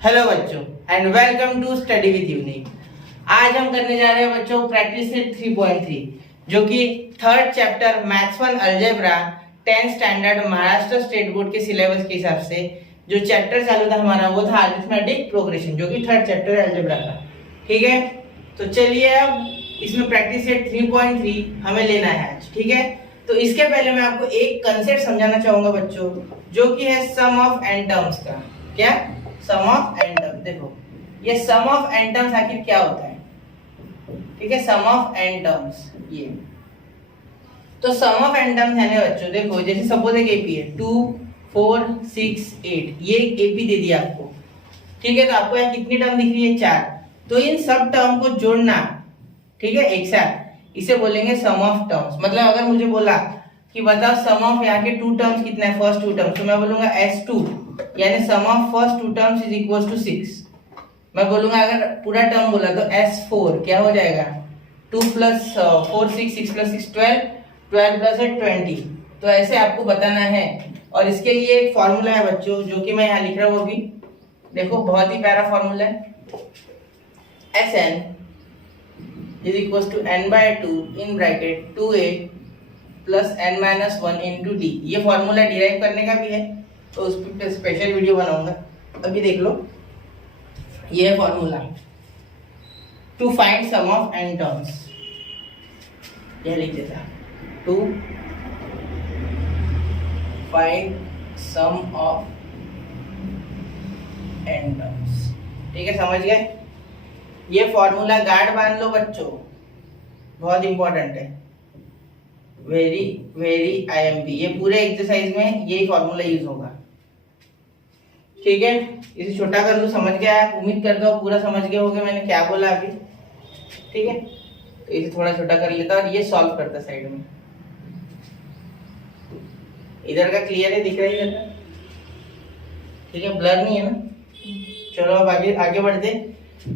Hello बच्चों and welcome to study with Unique. आज हम करने जा रहे हैं बच्चों प्रैक्टिस सेट 3.3 जो कि third chapter maths 1 algebra 10th standard Maharashtra state board के सिलेबस के हिसाब से जो चैप्टर चालू था हमारा वो था अरिथमेटिक प्रोग्रेशन जो कि थर्ड चैप्टर है अलजेब्रा का। ठीक है, तो चलिए अब इसमें प्रैक्टिस सेट 3.3 हमें लेना है आज। ठीक है, तो इसके पहले मैं आपको एक कंसेप्ट समझाना चाहूंगा बच्चों जो कि है सम ऑफ एन टर्म्स का। क्या? सम ऑफ एन टर्म्स। देखो ये सम ऑफ एन टर्म्स आखिर क्या होता है। ठीक है, सम ऑफ एन टर्म्स ये तो सम ऑफ एन टर्म्स है ना बच्चों। देखो जैसे सपोज एक एपी है 2 4 6 8, ये एक एपी दे दिया आपको। ठीक है, तो आपको यहाँ कितनी टर्म दिख रही है? 4। तो इन सब टर्म को जोड़ना, ठीक है, एक साथ, इसे बोलेंगे सम ऑफ टर्म्स। मतलब अगर मुझे बोला कि बताओ सम ऑफ यहाँ के 2 टर्म्स कितना है, फर्स्ट 2 टर्म्स, तो मैं बोलूंगा S2 यानी sum of first 2 terms is equal to 6। मैं बोलूंगा अगर पूरा टर्म बोला तो S4 क्या हो जाएगा? 2 + 4 6 6 + 6 12 12 + 8 20। तो ऐसे आपको बताना है और इसके लिए एक फॉर्मूला है बच्चों जो कि मैं यहाँ लिख रहा हूँ। अभी देखो बहुत ही प्यारा फॉर्मूला है। Sn is equals to n/2 in bracket 2a plus n-1 into d। ये फॉर्मूला डिराइव करने का भी है तो उस पर स्पेशल वीडियो बनाऊंगा, अभी देख लो। ये है formula to find sum of n terms. यह लिख देता to find sum of n terms. ठीक है, समझ गए? ये फॉर्मूला गार्ड बांध लो बच्चों, बहुत इंपॉर्टेंट है। Very very IMP। ये पूरे एक्सरसाइज में यही फॉर्मूला यूज होगा। ठीक है, इसे छोटा कर लो। समझ गया? उम्मीद करता हूँ पूरा समझ गए होगे मैंने क्या बोला अभी। ठीक है, तो इसे थोड़ा छोटा कर लेता और ये सॉल्व करता साइड में। इधर का क्लियर है, दिख रहा है इधर का? ठीक है, ब्लर नहीं है ना? चलो अब आगे आगे बढ़ते।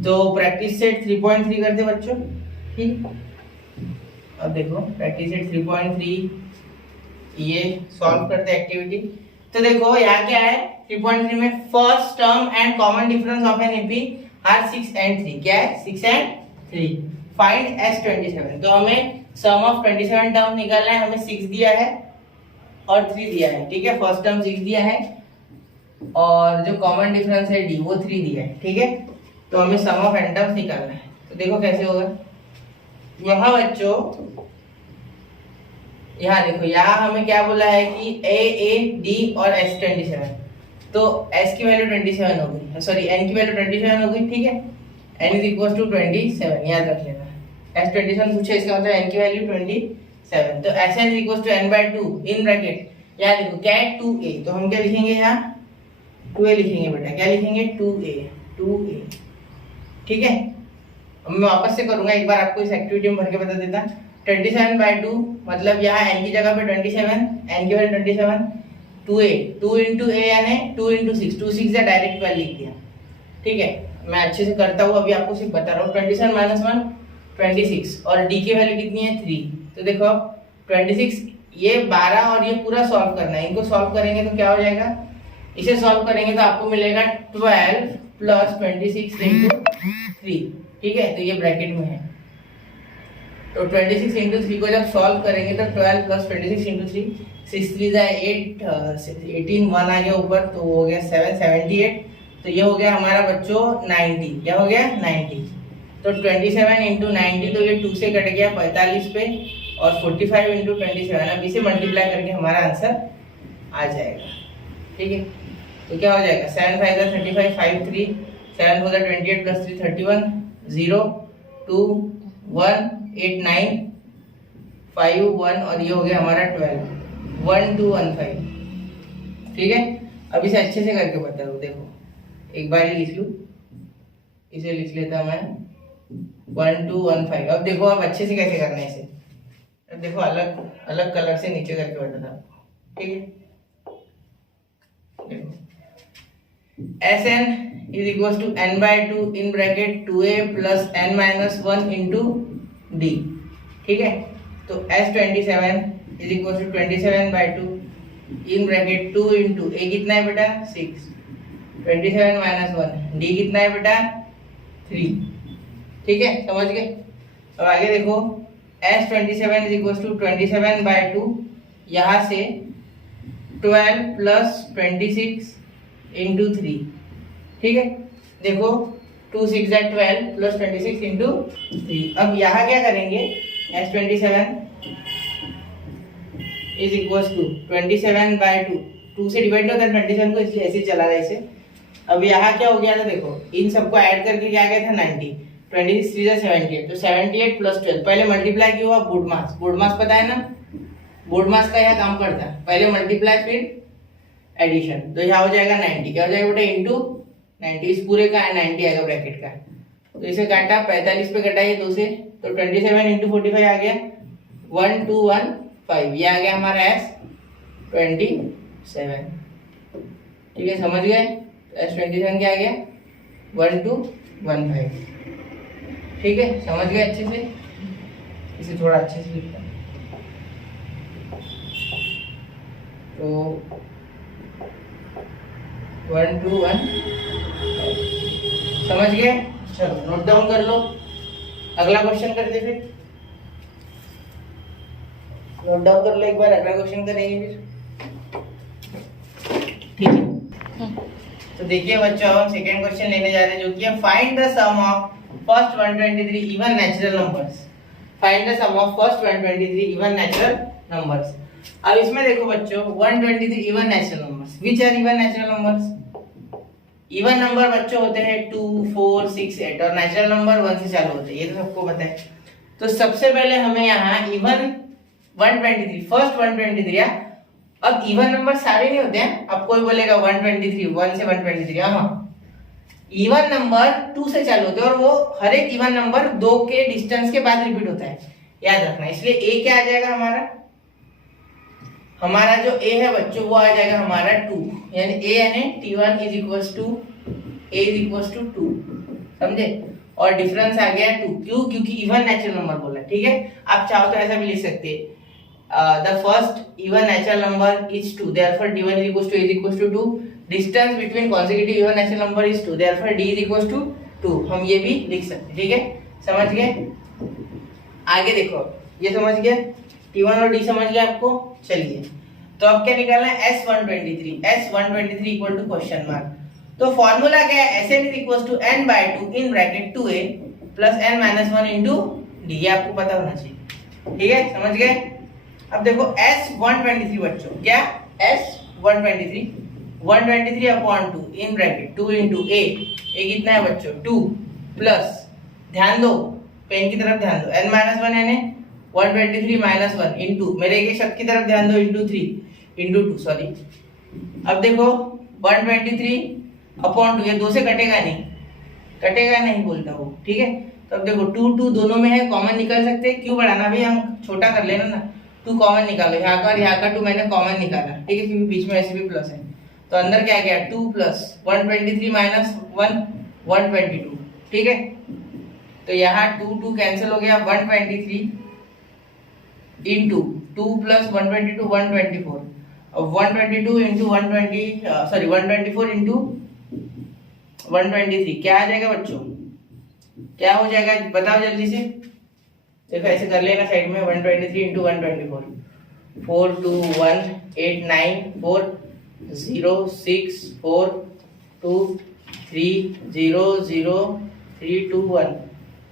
तो प्रैक्टिस सेट 3.3 करते बच्चों। ठीक, अब देखो प्रैक्टिस सेट 3.3 ये सॉल्व करते एक्टिविटी। तो देखो यहाँ क्या है 3.3 में, first term and common difference of an AP are 6 and 3। क्या है? 6 and 3। Find S27। तो हमें सम ऑफ 27 टर्म निकालना है। हमें 6 दिया है और 3 दिया है। ठीक है, फर्स्ट टर्म 6 दिया है और जो कॉमन डिफरेंस है D वो 3 दिया है। ठीक है, तो हमें सम ऑफ एन टर्म्स निकालना है। तो देखो कैसे होगा। यहाँ बच्चों यहाँ देखो, यहाँ हमें क्या बोला है कि A D और S27। तो S की वैल्यू 27 हो गई, सॉरी N की वैल्यू 27 हो गई। ठीक है, N इज इक्वल टू 27, याद रख लेना। S27 पूछे, इसका मतलब N की वैल्यू 27। तो Sn is equal to n/2 in bracket, यहाँ देखो क्या है 2a। तो हम क्या लिखेंगे यहाँ? 2a लिखेंगे बेटा। क्या लिखेंगे? 2a। ठीक है, अब मैं वापस से करूंगा, एक बार आपको इस एक्टिविटी में भर के बता देता। 27/2 मतलब यहाँ n की जगह पे 27, n की वैल्यू 27, 2a 2 into a यानी 2 into 6, 2 6 या डायरेक्ट वैल्यू लिख दिया। ठीक है, मैं अच्छे से करता हूँ, अभी आपको सिर्फ बता रहा हूँ। 27 - 1 26 और d की वैल्यू कितनी है? 3। तो देखो अब 26, ये 12 और ये पूरा सॉल्व करना है। इनको सॉल्व करेंगे तो क्या हो जाएगा? इसे सॉल्व करेंगे तो आपको मिलेगा 12 + 26 into 3। ठीक है, तो ये ब्रैकेट में है। तो 26 into 3 को जब सॉल्व करेंगे तो 12 + 26 into 3, 6 3 8 18, 1 आ गया ऊपर तो हो गया 7 78। तो ये हो गया हमारा बच्चों 90। क्या हो गया? 90। तो 27 into 90, तो ये 2 से कट गया 45 पे, और 45 into 27, अब इसे मल्टीप्लाई करके हमारा आंसर आ जाएगा। ठीक है, तो क्या हो जाएगा? 7 5 35 5 3 7 4 28 + 3 31 0 2 1 8 9 5 1 और ये हो गया हमारा 12 1 2 1 5। ठीक है, अब इसे अच्छे से करके बता दो। देखो एक बार ही लिख लूँ, इसे लिख लेता मैं 1 2 1 5। अब देखो अब अच्छे से कैसे करना है इसे। अब देखो अलग अलग कलर से नीचे करके बताता आपको। ठीक है, Sn is equals to n/2 in bracket 2a plus n-1 into d। ठीक है, तो S27 is equals to 27/2 in bracket 2 into a कितना है बेटा? 6 27 माइनस 1, डी कितना है बेटा 3। ठीक है, समझ गए। अब आगे देखो S27 इज इक्वल टू 27/2, यहाँ से 12 प्लस 26 इंटू 3। ठीक है, देखो 2 6 12 प्लस 26 इंटू 3। अब यहाँ क्या करेंगे, S27 इज इक्वल टू 27/2, 2 से डिवाइड होता है 27 को, इसलिए ऐसे ही चला रहा है इसे। अब यहाँ क्या हो गया था, देखो इन सबको ऐड करके क्या गया था 90, 26 3 78, तो 78 प्लस 12 पहले मल्टीप्लाई किया हुआ बोर्ड मास, बोर्ड मास पता है ना, बोर्ड मास का यह काम करता है, पहले मल्टीप्लाई फिर एडिशन। तो यहाँ हो जाएगा 90, क्या हो जाएगा बेटा इंटू 90, इस पूरे का 90 आएगा ब्रैकेट का। तो इसे काटा 45 पे कटाइए 2 से, तो 27 इंटू 45 आ गया 1215, ये आ गया हमारा S27। ठीक है, समझ गए। S27 क्या आ गया 1215। ठीक है, समझ गए अच्छे से। इसे थोड़ा अच्छे से लिखता हूं, तो 1215 समझ गए। चलो नोट डाउन कर लो, अगला क्वेश्चन करते फिर। नोट डाउन कर लो एक बार, अगला क्वेश्चन करेंगे फिर। ठीक है, तो देखिए बच्चों हम सेकंड क्वेश्चन लेने जा रहे हैं, जो कि है find the sum of first 123 even natural numbers. Find the sum of first 123 even natural numbers. अब इसमें देखो बच्चों 123 even natural numbers, which are even natural numbers. Even number बच्चों होते हैं 2 4 6 8, और नेचुरल नंबर 1 से चालू होते हैं, ये तो सबको पता है। तो सबसे पहले हमें यहाँ इवन 123 फर्स्ट 123, अब इवन नंबर सारे नहीं होते हैं। अब कोई बोलेगा 123 1 से 123, हाँ इवन नंबर 2 से चालू होते हैं, और वो हर एक इवन नंबर 2 के डिस्टेंस के बाद रिपीट होता है, याद रखना। इसलिए ए क्या आ जाएगा हमारा जो ए है बच्चों वो आ जाएगा हमारा 2, यानी ए यानी T1 is equals to a is equals to 2, समझे। और डिफरेंस आ गया 2, क्यों, क्योंकि इवन नेचुरल नंबर बोला। ठीक है, आप चाहो तो ऐसा भी लिख सकते हैं, the first even natural number is 2, therefore D1 is equals to A is equals to 2, distance between consecutive even natural number is 2, therefore D is equals to 2, हम ये भी लिख सकते हैं। ठीक है, समझ गए। आगे देखो, ये समझ गए, T1 और D समझ गए आपको। चलिए, तो अब क्या निकालना है, S123 equal to question mark. तो फॉर्मूला क्या है, Sn is equals to n/2 in bracket 2a plus n minus 1 into D, ये आपको पता होना चाहिए। ठीक है, समझ गए। अब देखो S123 बच्चों, क्या S123 123 upon 2 in bracket 2 into a कितना है बच्चों 2 प्लस, ध्यान दो पेन की तरफ ध्यान दो, n माइनस 1 यानी 123 माइनस 1 इंटू, मेरे एक शब्द की तरफ ध्यान दो, इंटू 3 इंटू 2 सॉरी। अब देखो 123 अपॉन 2, ये 2 से कटेगा नहीं बोलता वो। ठीक है, तो अब देखो 2 2 दोनों में है, कॉमन निकाल सकते हैं, क्यों बढ़ाना भाई, हम छोटा कर लेना ना। 2 कॉमन निकालो, यहाँ का और यहाँ का 2 मैंने कॉमन निकाला। ठीक है, क्योंकि बीच में ऐसे भी प्लस है, तो अंदर क्या गया 2 प्लस 123 माइनस 1 122। ठीक है, तो यहाँ 2 2 कैंसिल हो गया, 123 इंटू 2 प्लस 122 124, अब 122 इंटू 124 इंटू 123 क्या आ जाएगा बच्चों, क्या हो जाएगा बताओ जल्दी से। देखो ऐसे कर लेना साइड में, 123 इंटू 124, 4 2 1 8 9 4 0 6 4 2 3 0 0 3 2 1,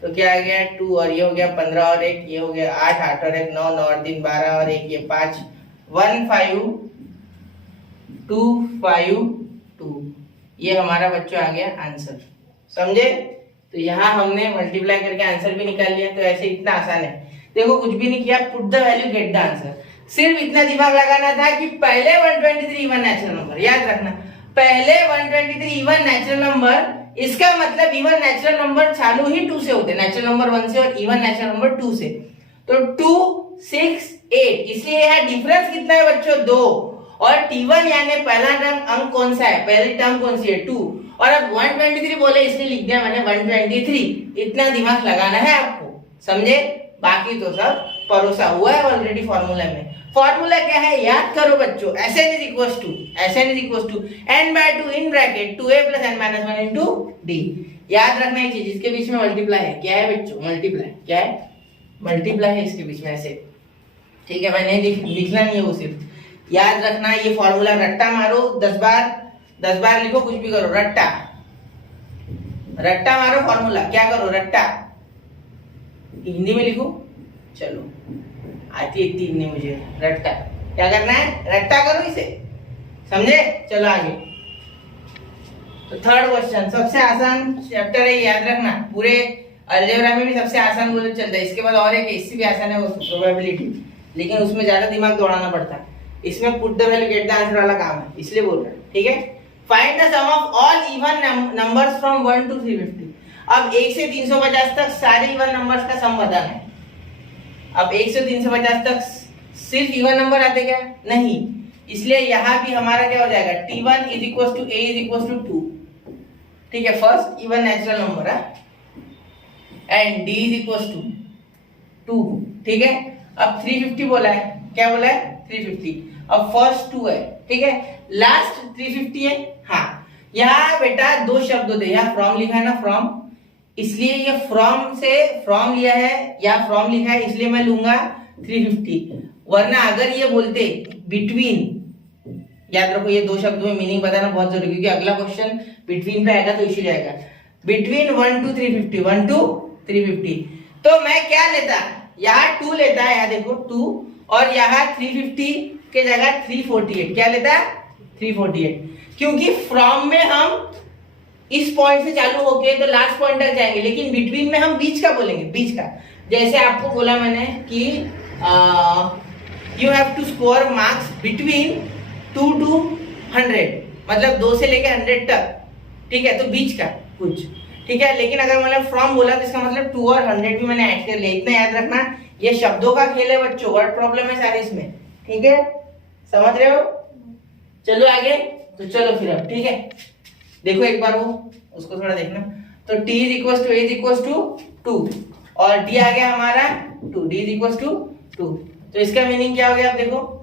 तो क्या आ गया 2, और ये हो गया 15 और 1, ये हो गया 8 8 और 1 9 9 और 3 12 और 1 ये 5 1 5 2 5 2, ये हमारा बच्चों आ गया आंसर, समझे। तो यहाँ हमने मल्टीप्लाई करके आंसर भी निकाल लिया। तो ऐसे इतना आसान है, देखो कुछ भी नहीं किया, put the value get the answer. सिर्फ इतना दिमाग लगाना था कि पहले 123 इवन नेचुरल नंबर, याद रखना पहले 123 इवन नेचुरल नंबर, इसका मतलब इवन नेचुरल नंबर चालू ही 2 से होते हैं, नेचुरल नंबर 1 से और इवन नेचुरल नंबर 2 से। तो 2 6 8, इसलिए यहाँ डिफरेंस कितना है बच्चों 2, और T1 यानी पहला अंक कौन सा है, पहली टर्म कौन सी है 2, और अब 123 बोले इसलिए लिख दिया मैंने 123। इतना दिमाग लगाना है आपको, समझे। बाकी तो सब परोसा हुआ है ऑलरेडी फॉर्मूला में। फॉर्मूला क्या है याद करो बच्चों, Sn is equal to n/2 in bracket 2a plus n minus 1 into d. याद रखना ये चीज, इसके बीच में मल्टीप्लाई है, क्या है बच्चों मल्टीप्लाई, क्या है मल्टीप्लाई है इसके बीच में ऐसे, ठीक है। मैंने लिखना नहीं है वो, सिर्फ याद रखना ये फॉर्मूला। रट्टा मारो 10 बार लिखो, कुछ भी करो, रट्टा मारो फॉर्मूला, क्या करो रट्टा, हिंदी में लिखो, चलो आती है इतनी हिंदी मुझे, रट्टा क्या करना है, रट्टा करो इसे, समझे। चलो आगे, तो थर्ड क्वेश्चन सबसे आसान चैप्टर है, याद रखना। पूरे अलजेब्रा में भी सबसे आसान बोले चलता है। इसके बाद और एक इससे भी आसान है, वो प्रोबेबिलिटी, लेकिन उसमें ज्यादा दिमाग दौड़ाना पड़ता है। इसमें put the value get the answer वाला काम है, इसलिए बोल रहे हैं, ठीक है। Find the sum of all even numbers from 1 to 350। अब 1 से 350 तक सारे इवन नंबर्स का सम बताना है। अब 1 से 350 तक सिर्फ इवन नंबर आते क्या, नहीं, इसलिए यहाँ भी हमारा क्या हो जाएगा, t1 is equal to a is equal to 2, ठीक है, फर्स्ट इवन नेचुरल नंबर है, and d is equal to 2, ठीक है। अब 350 बोला है, क्या बोला है 350, अब फर्स्ट 2 है, ठीक है, लास्ट 350 है। हाँ, यहाँ बेटा दो शब्द होते हैं, यहाँ फ्रॉम लिखा है ना, फ्रॉम, इसलिए ये फ्रॉम से फ्रॉम लिया है, या फ्रॉम लिखा है इसलिए मैं लूंगा 350, वरना अगर ये बोलते बिटवीन, याद रखो ये दो शब्दों में मीनिंग बताना बहुत जरूरी, क्योंकि अगला क्वेश्चन बिटवीन पे आएगा, तो इसीलिए आएगा बिटवीन 1 to 350, 1 to 350। तो मैं क्या लेता, यहाँ 2 लेता है, यहाँ देखो 2, और यहाँ 350 के जगह 348, क्या लेता है 348, क्योंकि फ्रॉम में हम इस पॉइंट से चालू होके तो लास्ट पॉइंट तक जाएंगे, लेकिन बिटवीन में हम बीच का बोलेंगे, बीच का। जैसे आपको बोला मैंने कि you have to score marks between 2 to 100, मतलब 2 से लेके 100 तक, ठीक है, तो बीच का कुछ, ठीक है। लेकिन अगर मैंने फ्रॉम बोला तो इसका मतलब 2 और 100 भी मैंने ऐड कर लिया। इतना याद रखना, ये शब्दों का खेल है बच्चों, वर्ड प्रॉब्लम है सारे इसमें, ठीक है, समझ रहे हो। चलो आगे, तो चलो फिर अब, ठीक है, देखो एक बार वो उसको थोड़ा देखना। तो t is equal to a is equal to 2, और d आ गया हमारा 2, d इज इक्वल टू 2। तो इसका मीनिंग क्या हो गया, आप देखो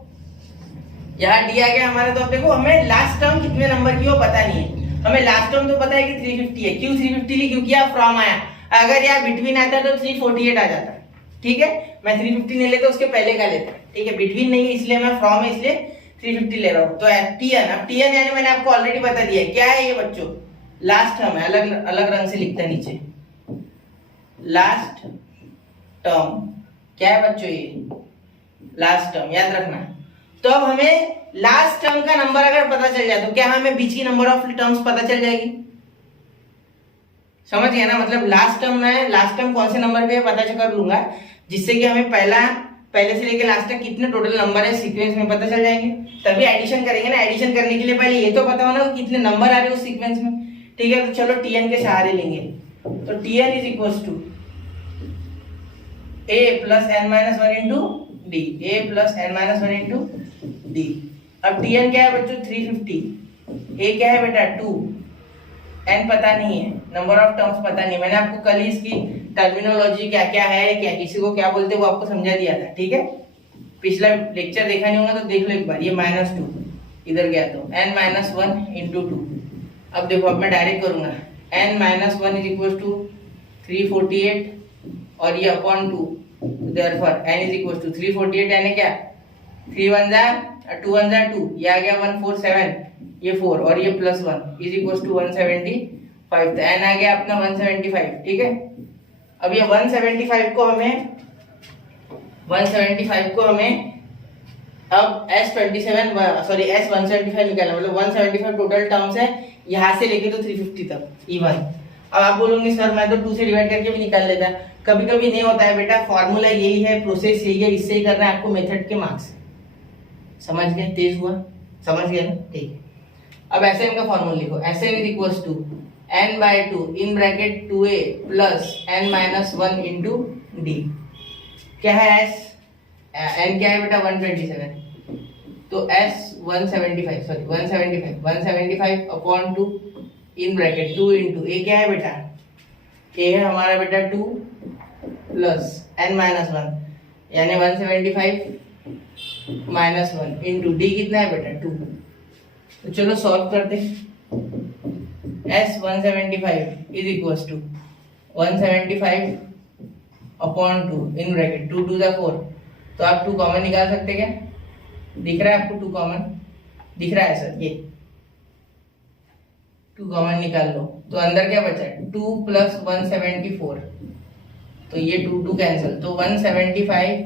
यहाँ d आ गया हमारा। तो अब देखो हमें लास्ट टर्म कितने नंबर की वो पता नहीं है, हमें लास्ट टर्म तो पता है कि 350 है। क्यों 350 ली, क्योंकि यहाँ फ्रॉम आया, अगर यहाँ बिटवीन आता तो 348 आ जाता, ठीक है। मैं 350 नहीं लेता, उसके पहले का लेता, ठीक है, बिटवीन नहीं है इसलिए मैं फ्रॉम है इसलिए 350 ले रहा हूँ। तो tn, अब tn यानी मैंने आपको ऑलरेडी बता दिया है, क्या है ये बच्चों, लास्ट टर्म है, अलग अलग रंग से लिखता है नीचे, लास्ट टर्म, क्या है बच्चों ये लास्ट टर्म, याद रखना। तो अब हमें लास्ट टर्म का नंबर अगर पता चल जाए तो क्या हमें बीच की नंबर ऑफ टर्म्स पता चल जाएगी, समझ गया ना। मतलब लास्ट टर्म में, लास्ट टर्म कौन से नंबर पे पता कर लूंगा, जिससे कि हमें पहले से लेके लास्ट तक कितने टोटल नंबर है सीक्वेंस में पता चल जाएंगे, तभी एडिशन करेंगे ना। एडिशन करने के लिए पहले ये तो पता होना कि कितने नंबर आ रहे हैं उस सीक्वेंस में, ठीक है। तो चलो tn के सहारे लेंगे, तो tn is equal to a plus n minus 1 into d, a plus n minus 1 into d. अब tn क्या है बच्चों 350, a क्या है बेटा 2, n पता नहीं है, नंबर ऑफ टर्म्स पता नहीं। मैंने आपको कल ही इसकी टर्मिनोलॉजी क्या क्या है, क्या किसी को क्या बोलते हैं वो आपको समझा दिया था, ठीक है। पिछला लेक्चर देखा नहीं होगा तो देख लो एक बार। ये -2 इधर गया तो n माइनस 1 इंटू 2। अब देखो, अब मैं डायरेक्ट करूंगा, n minus 1 is equal to 348 और ये upon 2, therefore n is equal to 348 यानी क्या 3 1 जा 2 1 जा 2, ये आ गया 147, ये 4 और ये +1 इज इक्वल टू 175। तो n आ गया अपना 175, ठीक है। अब ये 175 को हमें अब S175 निकालना, मतलब 175 टोटल टर्म्स है यहाँ से लेके तो 350 तक इवन। अब आप बोलोगे सर मैं तो 2 से डिवाइड करके भी निकाल लेता, कभी कभी नहीं होता है बेटा, फॉर्मूला यही है, प्रोसेस यही है, इससे ही करना है आपको, मेथड के मार्क्स। समझ गए, तेज हुआ, समझ गए ना, ठीक है। अब Sn का फॉर्मूला लिखो, Sn is equal to n/2 in bracket 2a plus n minus 1 into d. क्या है s, n क्या है बेटा 127, तो s 175 upon 2 in bracket 2 into a क्या है बेटा, a है हमारा बेटा 2 प्लस n माइनस 1 यानी 175 -1 इंटू डी कितना है बेटा 2। तो चलो सॉल्व करते। S 175 is equal to 175 upon 2 in bracket 2 2 4। तो आप 2 कॉमन निकाल सकते क्या? दिख रहा है आपको 2 कॉमन दिख रहा है सर? ये 2 कॉमन निकाल लो तो अंदर क्या बचा? 2 प्लस 174। तो ये 2 2 कैंसिल, तो 175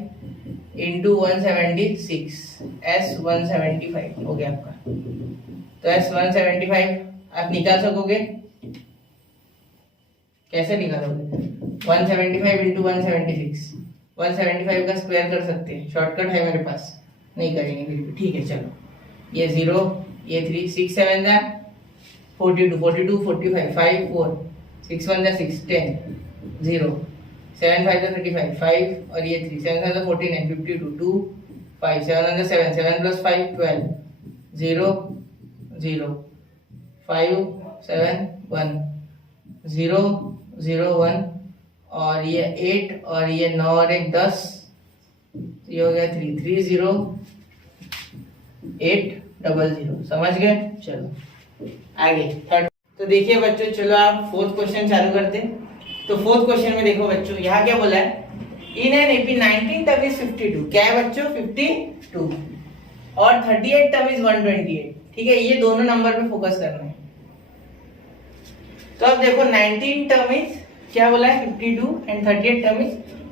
इंटू 176 S 175 हो गया आपका। तो S 175 आप निकाल सकोगे? कैसे निकालोगे? 175 इंटू 176, 175 का स्क्वायर कर सकते हैं, शॉर्टकट है मेरे पास। नहीं करेंगे फिर भी, ठीक है चलो। ये 0 ये 3 6 7 जा 42 42 45 5 4 6 1 जा 6 10 0 7 5 जा 35 5 और ये 3 7 जा 49 52 2 5 7 1 जा 7 7 प्लस 5 12 0 0 5 7 1 0 0 1 और ये 8 और ये 9 और 1 10। ये हो गया 3 3 0 8 0 0। समझ गए? चलो आगे थर्ड। तो देखिए बच्चों, चलो आप फोर्थ क्वेश्चन चालू करते। तो फोर्थ क्वेश्चन में देखो बच्चों, यहाँ क्या बोला है? In an AP 19 term is 52। क्या है बच्चों? 52 और 38 टर्म इज 128। ठीक है, ये दोनों नंबर पे फोकस करना है। तो अब देखो 19 टर्म इज क्या बोला है? 52 एंड 38 टर्म इज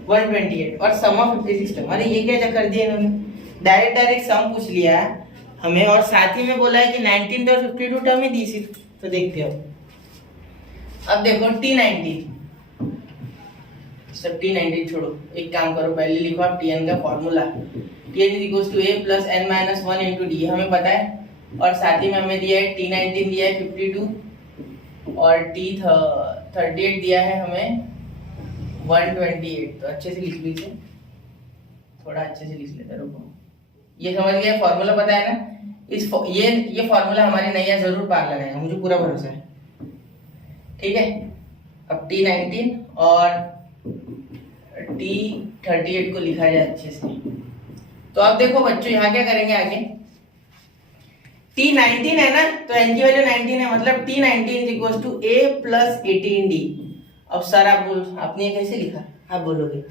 128 और सम ऑफ 56 टर्म। अरे ये क्या कर दिया इन्होंने? डायरेक्ट सम पूछ लिया है हमें और साथ ही में बोला है कि 19 और 52 टर्म ही दी सिर्फ। तो देखते हो अब देखो T19 सब T19 छोड़ो, एक काम करो पहले लिखो आप Tn का फॉर्मूला। Tn is equal to a plus n minus 1 into d हमें पता है और साथ ही में हमें दिया है T19 दिया है 52 और T38 दिया है हमें 128। तो अच्छे से लिख लीजिए, थोड़ा अच्छे से लिख लेते रुको। ये समझ गए? फॉर्मूला पता है ना? ये फॉर्मूला हमारी नैया जरूर पार लगाएगा, मुझे पूरा भरोसा है। ठीक है, अब T19 और T38 को लिखा जाए अच्छे से। तो अब देखो बच्चों यहाँ क्या करेंगे आगे? T19 है ना, तो n की वैल्यू 19 है, मतलब T19 is equal to a plus 18d। अब सर आपने ये कैसे लिखा? आप बोलोगे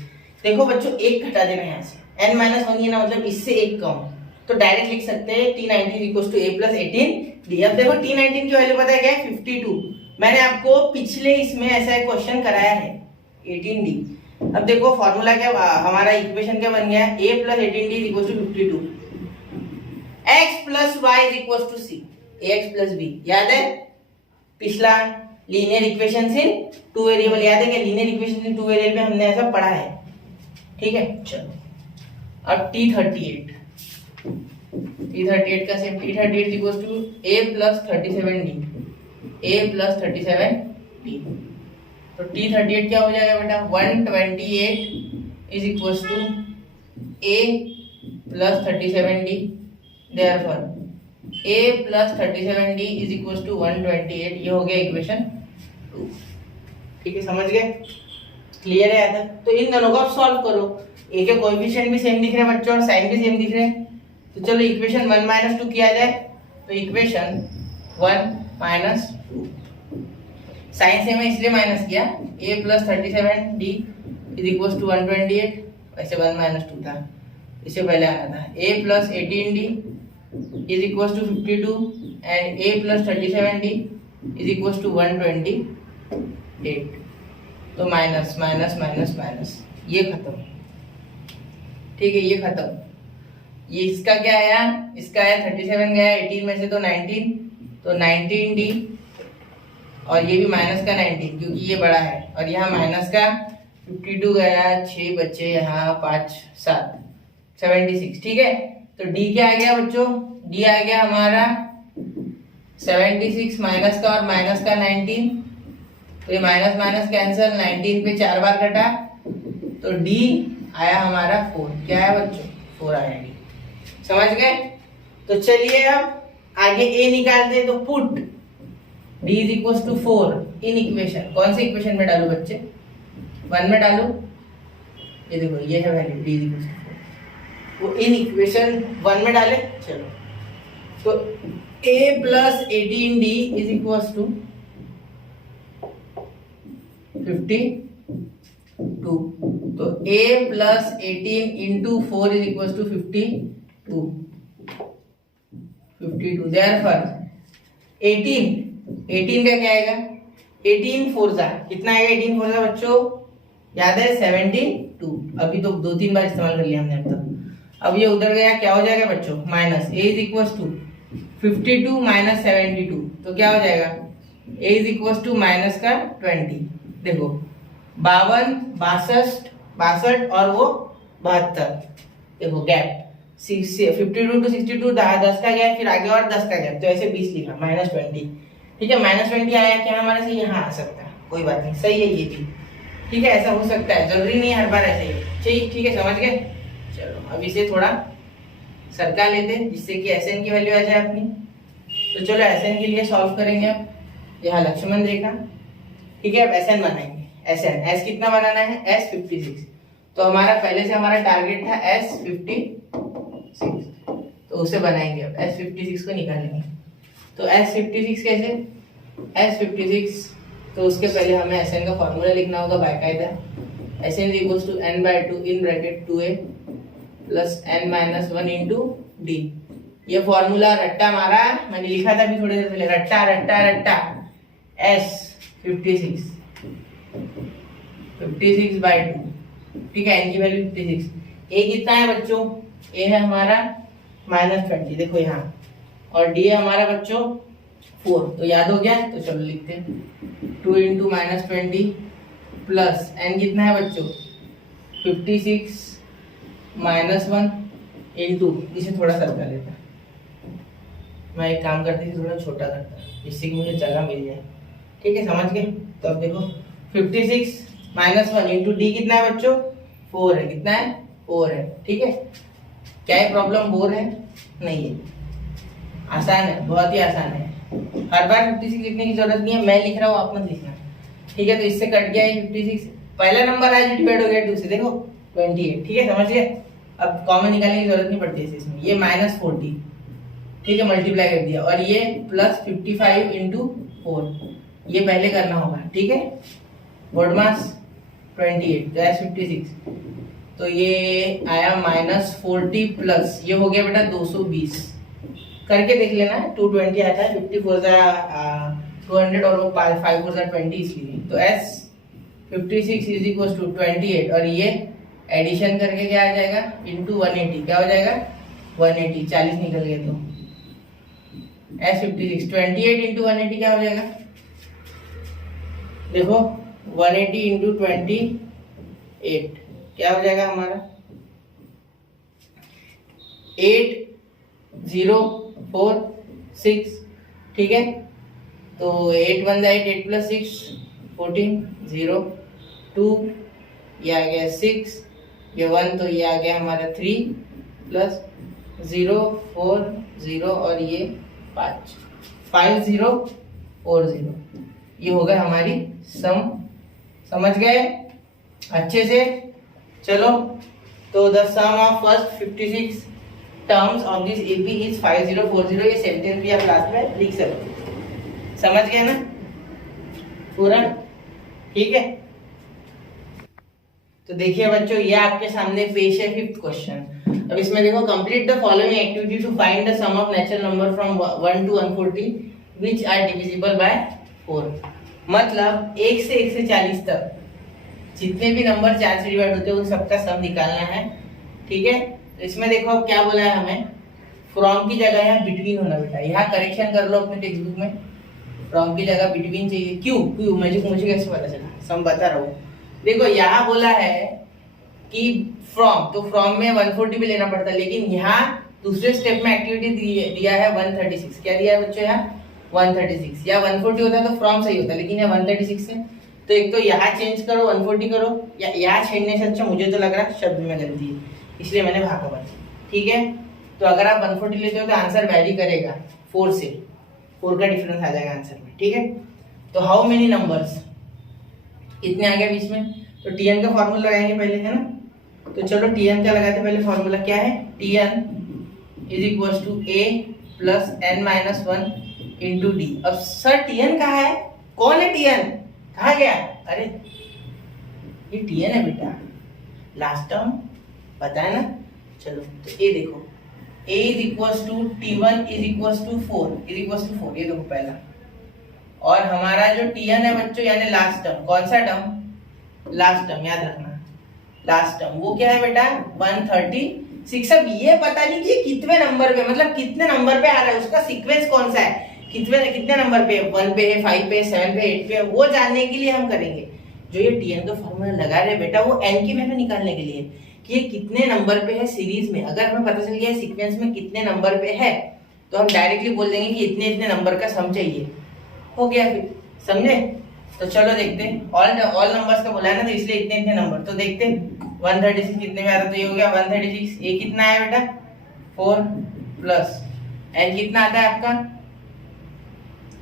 देखो बच्चों, एक घटा देना यहाँ से, n माइनस 1 ना, मतलब इससे एक कम, तो डायरेक्ट लिख सकते हैं T19 equal to a plus 18d। अब देखो T19 की वैल्यू पता है क्या है? 52। मैंने आपको पिछले इसमें ऐसा एक क्वेश्चन कराया है 18d। अब देखो फॉर्मूला क्या हमारा, इक्वेशन क्या बन गया? a plus 18d equal to 52, x plus y is equal to c, ax plus b। याद है पिछला linear equations in two variable? याद है क्या? Linear equations in two variable में हमने ऐसा पढ़ा है। ठीक है, चलो अब T38 का same T38 equal to a plus 37d, a plus 37d। तो T38 क्या हो जाएगा बेटा? 128 is equal to a plus 37d। Therefore a plus 37d is equal to 128। ये हो गया इक्वेशन 2। ठीक है, समझ गए? क्लियर है यहाँ तक? तो इन दोनों को आप सॉल्व करो। a के कोएफिशिएंट भी सेम दिख रहे हैं बच्चों और साइन भी सेम दिख रहे हैं। तो चलो इक्वेशन 1 माइनस 2 किया जाए। तो इक्वेशन 1 माइनस 2, साइन सेम है इसलिए माइनस किया, a plus 37d is equal to 128। वैसे 1 माइनस 2 था, इससे पहले आना था। a plus 18d is equal to 52 and a plus 37d is equal to 128। तो माइनस माइनस माइनस माइनस, ये खत्म। ठीक है, ये खत्म। ये इसका क्या आया? इसका आया 37 गया 18 में से, तो 19, तो 19d और ये भी माइनस का 19 क्योंकि ये बड़ा है, और यहाँ माइनस का 52 गया, 6 बच्चे यहाँ 5 7 76। ठीक है, तो d क्या आ गया बच्चों? d आ गया हमारा 76 माइनस का और माइनस का 19। तो ये माइनस माइनस कैंसिल, 19 पे 4 बार कटा, तो d आया हमारा 4। क्या है बच्चों? 4 आया d। समझ गए? तो चलिए अब आगे a निकालते हैं। तो put d is equal to 4 in equation. कौन से इक्वेशन में डालू बच्चे? 1 में डालू। ये देखो, ये है value d is equal to 4। वो इन इक्वेशन 1 में डाले। चलो तो a plus 18d is equal to 52। तो a plus 18 into 4 is equal to 52। Therefore 18 का क्या आएगा, 18 फोरजा कितना आएगा, 18 फोरजा बच्चों याद है 72। अभी तो 2-3 बार इस्तेमाल कर लिया हमने अब तक। अब ये उधर गया, क्या हो जाएगा बच्चों, minus a is equal to 52 minus 72, तो क्या हो जाएगा a is equal to minus का 20। देखो 52, 62 और वो 72, देखो गैप 52 टू 62 10 का गैप, फिर आगे और 10 का गैप, तो ऐसे 20 लिखा माइनस 20। ठीक है, माइनस 20 आया क्या हमारे से, यहाँ आ सकता है, कोई बात नहीं, सही है ये भी। ठीक है, ऐसा हो सकता है, जरूरी नहीं है हर बार ऐसे ही। ठीक है, समझ गए। चलो अब इसे थोड़ा सरका लेते हैं जिससे कि SN की वैल्यू आ जाए अपनी। तो चलो SN के लिए सॉल्व करेंगे। अब यहाँ लक्ष्मण रेखा, ठीक है, अब SN बनाएंगे। S कितना बनाना है, S56। तो हमारा पहले से हमारा टारगेट था S56, तो उसे बनाएंगे। अब S56 को निकालेंगे। तो S56 कैसे, S56 तो उसके पहले हमें SN का फॉर्मूला लिखना होगा बाकायदा। SN equals to n/2 in bracket 2a plus n-1 into d. ये फॉर्मूला रट्टा मारा मैंने, लिखा था अभी थोड़ी देर पहले, रट्टा रट्टा रट्टा S56 56/2। ठीक है, n की वैल्यू 56। a कितना है बच्चों, a है हमारा -20, देखो यहाँ, और d है हमारा बच्चों 4। तो याद हो गया, तो चलो लिखते हैं 2 इंटू -20 प्लस n कितना है बच्चों 56 -1 इंटू, इसे थोड़ा सा कर लेता, मैं एक काम करती थी थोड़ा छोटा करता, जिससे कि मुझे जगह मिल जाए। ठीक है, समझ गए। तो अब देखो 56 -1 इंटू डी कितना है बच्चों 4 है, कितना है 4 है। ठीक है, क्या है प्रॉब्लम, बोर है नहीं है, आसान है, बहुत ही आसान है। हर बार 56 लिखने की जरूरत नहीं है, मैं लिख रहा हूँ आप मत लिखना। ठीक है, तो इससे कट गया 56, पहला नंबर आज डिवाइड हो गया 2 से, देखो 28। ठीक है, समझ गए। अब कॉमन निकालने की जरूरत नहीं पड़ती है इसमें, ये -40, ठीक है, मल्टीप्लाई कर दिया, और ये प्लस 55 इंटू 4, ये पहले करना होगा। ठीक है, बोर्ड मास 28, तो S56, तो ये आया -40 प्लस, ये हो गया बेटा 220, करके देख लेना, 220 आता है, 54 200 और वो 5 20, इसलिए तो S56 इज इक्वल टू 28, और ये एडिशन करके क्या आ जाएगा इंटू 180, क्या हो जाएगा 180, 40 निकल गए तो S56 28 इंटू 180 क्या हो जाएगा, देखो 180 इंटू 28 क्या हो जाएगा हमारा 8046। ठीक है, तो 8 1 8, 8 प्लस 6 14 0 2, ये आ गया 6, ये 1, तो ये आ गया हमारा 3 प्लस 0 4 0, और ये 5 5 0 4 0, ये हो गया हमारी सम। समझ गए अच्छे से। चलो, तो the sum of first 56 terms of this AP is 5040, ये सेंटेंस भी आप क्लास में लिख सकते हैं। समझ गए ना पूरा, ठीक है। तो देखिए बच्चों, ये आपके सामने पेश है 5th क्वेश्चन। अब इसमें देखो, complete the following activity to find the sum of natural number from 1 to 140 which are divisible by 4। मतलब 1 से 140 तक जितने भी नंबर 4 से डिवाइड होते हैं उन सबका सम निकालना है। ठीक है, तो इसमें देखो अब क्या बोला है हमें, फ्रॉम की जगह यहाँ बिटवीन होना बेटा, यहाँ करेक्शन कर लो अपने टेक्स्ट बुक में, फ्रॉम की जगह बिटवीन चाहिए। क्यों मुझे कैसे पता चला, सम बता रहा हूँ। देखो यहाँ बोला है कि फ्रॉम, तो फ्रॉम में 140 भी लेना पड़ता है, लेकिन यहाँ दूसरे स्टेप में एक्टिविटी दिया है 136। क्या दिया है बच्चों यहाँ 136, या 140 होता है तो फ्रॉम सही होता है, लेकिन यहाँ 136 है, तो एक तो यहाँ चेंज करो 140 करो, या यहाँ छेड़ने से अच्छा मुझे तो लग रहा है शब्द में गलती है, इसलिए मैंने भागा बना। ठीक है, तो अगर आप 140 लेते हो तो आंसर वैरी करेगा 4 से, 4 का डिफरेंस आ जाएगा आंसर में। ठीक है, तो हाउ मेनी नंबर्स, कितने आ गए बीच में, तो Tn का फॉर्मूला लगाएंगे पहले, है ना। तो चलो Tn क्या लगाते हैं, पहले फॉर्मूला क्या है, Tn is equal to a plus n minus 1 into d. अब सर Tn कहाँ है, कौन है Tn, कहाँ गया, अरे ये Tn है बेटा, लास्ट टर्म पता है ना। चलो तो ए देखो, a is equal to T1 is equal to 4 is equal to 4, ये देखो पहला। और हमारा जो Tn है बच्चों यानी लास्ट टर्म, कौन सा टर्म, लास्ट टर्म, याद रखना लास्ट टर्म, वो क्या है बेटा 136। अब ये पता नहीं कि कितने नंबर पे, मतलब कितने नंबर पे आ रहा है, उसका सीक्वेंस कौन सा है, कितने नंबर पे, 1 पे है, 5 पे, 7 पे, 8 पे, वो जानने के लिए हम करेंगे जो ये Tn का फॉर्मूला लगा रहे बेटा, वो n की वैल्यू निकालने के लिए कि ये कितने नंबर पे है सीरीज में। अगर हमें पता चल गया सीक्वेंस में कितने नंबर पे है तो हम डायरेक्टली बोल देंगे कि इतने इतने नंबर का सम चाहिए, हो गया फिर, समझे। तो चलो देखते हैं, ऑल नंबर्स का बोला है ना, तो इसलिए इतने इतने नंबर। तो देखते हैं 136 कितने में आता है, तो ये हो गया 136। ये कितना है बेटा 4 प्लस n कितना आता है आपका,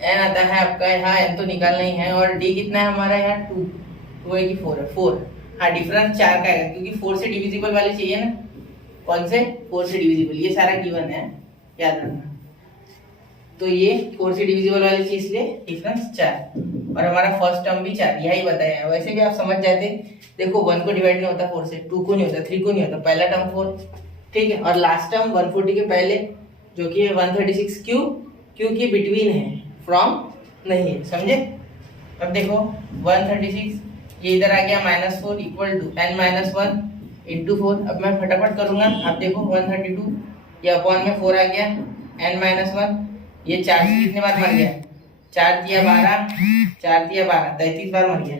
n आता है आपका यहाँ, n तो निकालना ही है, और d कितना है हमारा यहाँ 2 है कि 4 है, 4। हाँ डिफरेंस 4 का है क्योंकि 4 से डिविजिबल वाले चाहिए ना, कौन से 4 से डिविजिबल, ये सारा गिवन है, याद रखना। तो ये 4 से डिविजिबल वाली चीज ले डिफरेंस 4, और हमारा फर्स्ट टर्म भी 4, यही बताया है। वैसे भी आप समझ जाते, देखो 1 को डिवाइड नहीं होता 4 से, 2 को नहीं होता, 3 को नहीं होता, पहला टर्म 4, ठीक है, और लास्ट टर्म 140 के पहले जो कि 136, क्योंकि बिटवीन है, फ्रॉम नहीं है, समझे। अब देखो 136 ये इधर आ गया -4 equal to n minus 1 into 4। अब मैं फटाफट करूंगा, आप देखो 132 ये अपॉन में 4 आ गया, n माइनस 1, ये 4 से कितने बार मर गया, 4 दिया 12, 4 दिया 12, 33 बार मर गया,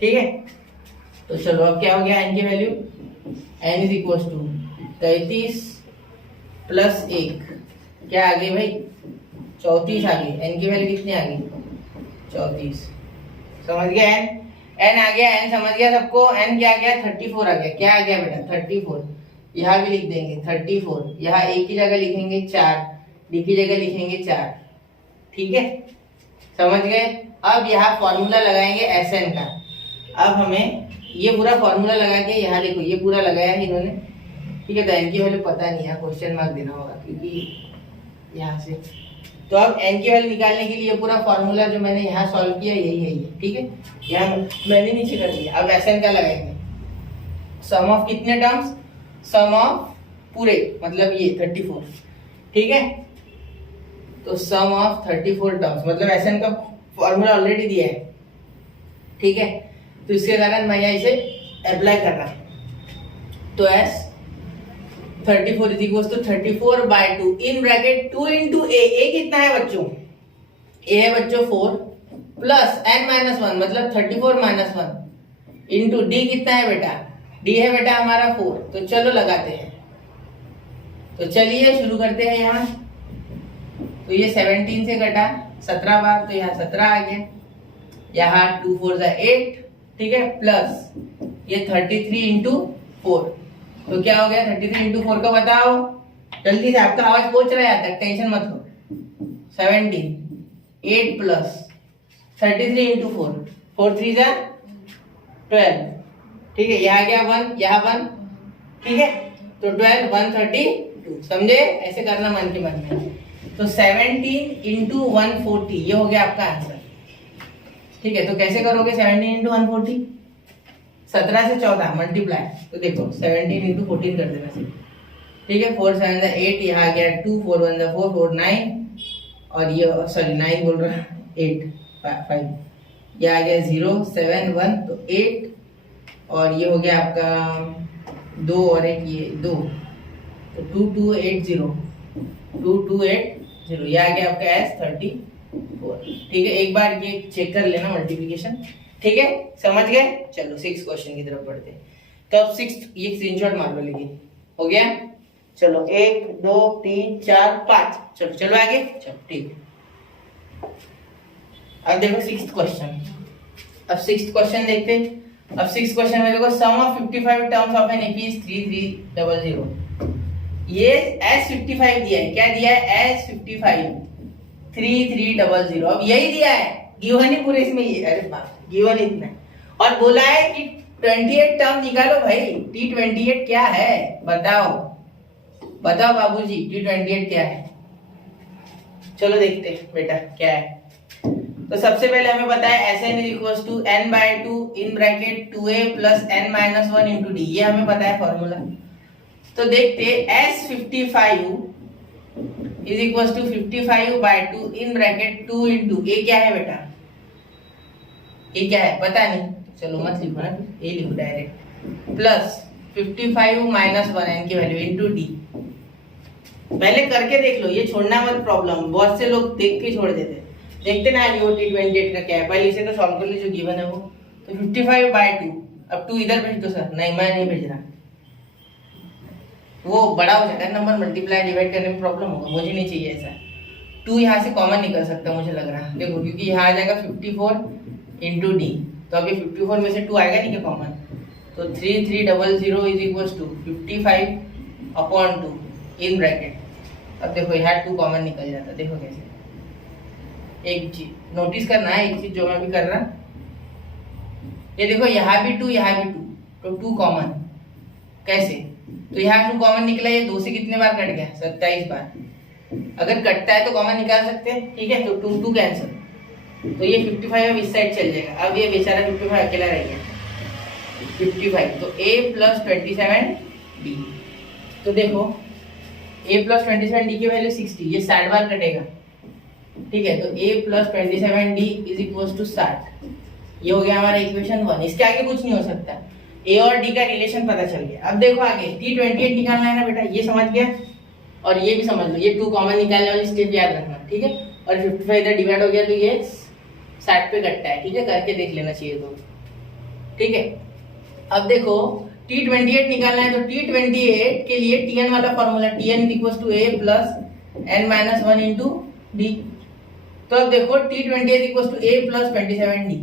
ठीक है। तो चलो अब क्या हो गया n की value, n is equal to 33 plus 1, क्या आ गई भाई 34 आ गई, n की वैल्यू कितनी आ गई 34, समझ गया। n आ गया, n समझ गया सबको, n क्या आ गया 34 आ गया, क्या आ गया बेटा 34, यहाँ भी लिख देंगे 34, यहाँ एक की जगह लिखेंगे 4, डी की जगह लिखेंगे 4, ठीक है, समझ गए। अब यहाँ फॉर्मूला लगाएंगे Sn का। अब हमें ये पूरा फॉर्मूला लगा के यहाँ लिखो, ये पूरा लगाया है इन्होंने, ठीक है। तो n की वैल्यू पता नहीं है, क्वेश्चन मार्क देना होगा क्योंकि यहाँ से। तो अब n की वैल्यू निकालने के लिए पूरा फॉर्मूला जो मैंने यहाँ सॉल्व किया यही है ये, ठीक है, यहाँ मैंने नीचे कर दिया। अब Sn का लगाएंगे, सम ऑफ कितने टर्म्स, सम ऑफ पूरे, मतलब ये 34, ठीक है। तो सम ऑफ 34 टर्म्स, मतलब Sn का फॉर्मूला ऑलरेडी दिया है, ठीक है। तो इसके कारण मैं यहाँ इसे अप्लाई कर रहा हूँ। तो S 34 is equal to 34/2 in bracket 2 into a कितना है बच्चों, ए है बच्चों 4 प्लस n माइनस 1 मतलब 34 माइनस 1 इंटू डी कितना है बेटा, डी है बेटा हमारा 4। तो चलो लगाते हैं, तो चलिए शुरू करते हैं यहाँ। तो ये 17 से कटा 17 बार, तो यहाँ 17 आ गया, यहाँ 2 4 8, ठीक है, प्लस ये 33 इंटू 4, तो क्या हो गया 33 इंटू 4 का बताओ जल्दी से, आपका आवाज पहुंच रहा है तक, टेंशन मत लो। 17 8 प्लस 33 इंटू 4, 4 3 12, ठीक है, यहाँ गया 1, यहाँ 1, ठीक है, तो 12 132, समझे, ऐसे करना मन के मन में। तो 17 इंटू 140 ये हो गया आपका आंसर, ठीक है। तो कैसे करोगे 17 इंटू 140, 17 से 14 मल्टीप्लाई, तो देखो 17 इंटू 14 कर देना, ठीक है, 4 7 8, यहाँ गया 2 4 1 4 4 9, और ये सॉरी 9 बोल रहा 8 5, ये आ गया 0 7 1, तो 8, और ये हो गया आपका 2 और 1 ये 2, तो 2 2 8 0 2 2 8 0, ये आ गया आपका S 34, ठीक है। एक बार ये चेक कर लेना मल्टीप्लिकेशन, ठीक है, समझ गए। चलो 6 क्वेश्चन की तरफ बढ़ते हैं। तो अब 6 ये स्क्रीनशॉट मार लो, लेकिन हो गया। चलो 1 2 3 4 5, चलो चलो आगे, चलो ठीक है। अब देखो 6th क्वेश्चन, अब 6th क्वेश्चन देखते हैं। अब 6th क्वेश्चन में देखो sum of 55 terms of an AP is 3300। ये S55 दिया है, क्या दिया है S55 3300, अब यही दिया है, गिवन ही पूरे इसमें ये, अरे बाप गिवन इतना है, और बोला है कि 28 टर्म निकालो भाई। T28 क्या है बताओ, बताओ बाबूजी T28 क्या है। चलो देखते हैं बेटा क्या है। तो सबसे पहले हमें पता है Sn equals to n/2 in bracket 2a plus n-1 into d, ये हमें पता है फॉर्मूला। तो देखते S55 is equals to 55/2 in bracket 2 into a क्या है बेटा, ये क्या है पता नहीं, चलो मत लिखो ना, ये लिखो डायरेक्ट, प्लस 55 माइनस 1 n की वैल्यू इंटू डी। पहले करके देख लो, ये छोड़ना मत प्रॉब्लम, बहुत से लोग देख के छोड़ देते। देखते ना ये T28 का क्या है, पहले इसे तो सॉल्व कर ली जो गिवन है वो। तो 55/2, अब 2 इधर भेज दो सर, नहीं मैं नहीं भेज रहा, वो बड़ा हो जाता है नंबर, मल्टीप्लाई डिवाइड करने में प्रॉब्लम होगा, मुझे नहीं चाहिए ऐसा। 2 यहाँ से कॉमन निकल सकता है मुझे लग रहा है, देखो क्योंकि यहाँ आ जाएगा 54 इंटू डी, तो अभी 54 में से 2 आएगा नहीं क्या कॉमन, तो 3300 is equals to 55/2 in bracket. अब देखो यहाँ 2 कॉमन निकल जाता है, देखो कैसे। एक चीज नोटिस करना है, एक चीज जो मैं भी कर रहा, ये देखो यहाँ भी 2 यहाँ भी 2, तो 2 कॉमन कैसे, तो यहाँ 2 कॉमन निकला, ये 2 से कितने बार कट गया 27 बार, अगर कटता है तो कॉमन निकाल सकते हैं, ठीक है। तो 2 कैंसिल, तो ये 55 अब इस साइड चल जाएगा, अब ये बेचारा 55 अकेला रह गया 55, तो a प्लस 27d। तो देखो a प्लस 27d की वैल्यू 60, ये 60 बार कटेगा, ठीक है। तो a plus 27d is equals to 60, ये हो गया हमारा इक्वेशन 1। इसके आगे कुछ नहीं हो सकता, a और d का रिलेशन पता चल गया। अब देखो आगे T28 निकालना है ना बेटा, ये समझ गया, और ये भी समझ लो, ये 2 कॉमन निकालने वाली स्टेप याद रखना, ठीक है। और 55 इधर डिवाइड हो गया तो ये 60 पे कटता है, ठीक है, करके देख लेना चाहिए तो, ठीक है। अब देखो T28 निकालना है, तो T28 के लिए Tn वाला formula, Tn equals to a plus n-1 into d. तो अब देखो T28 equals to a plus 27d,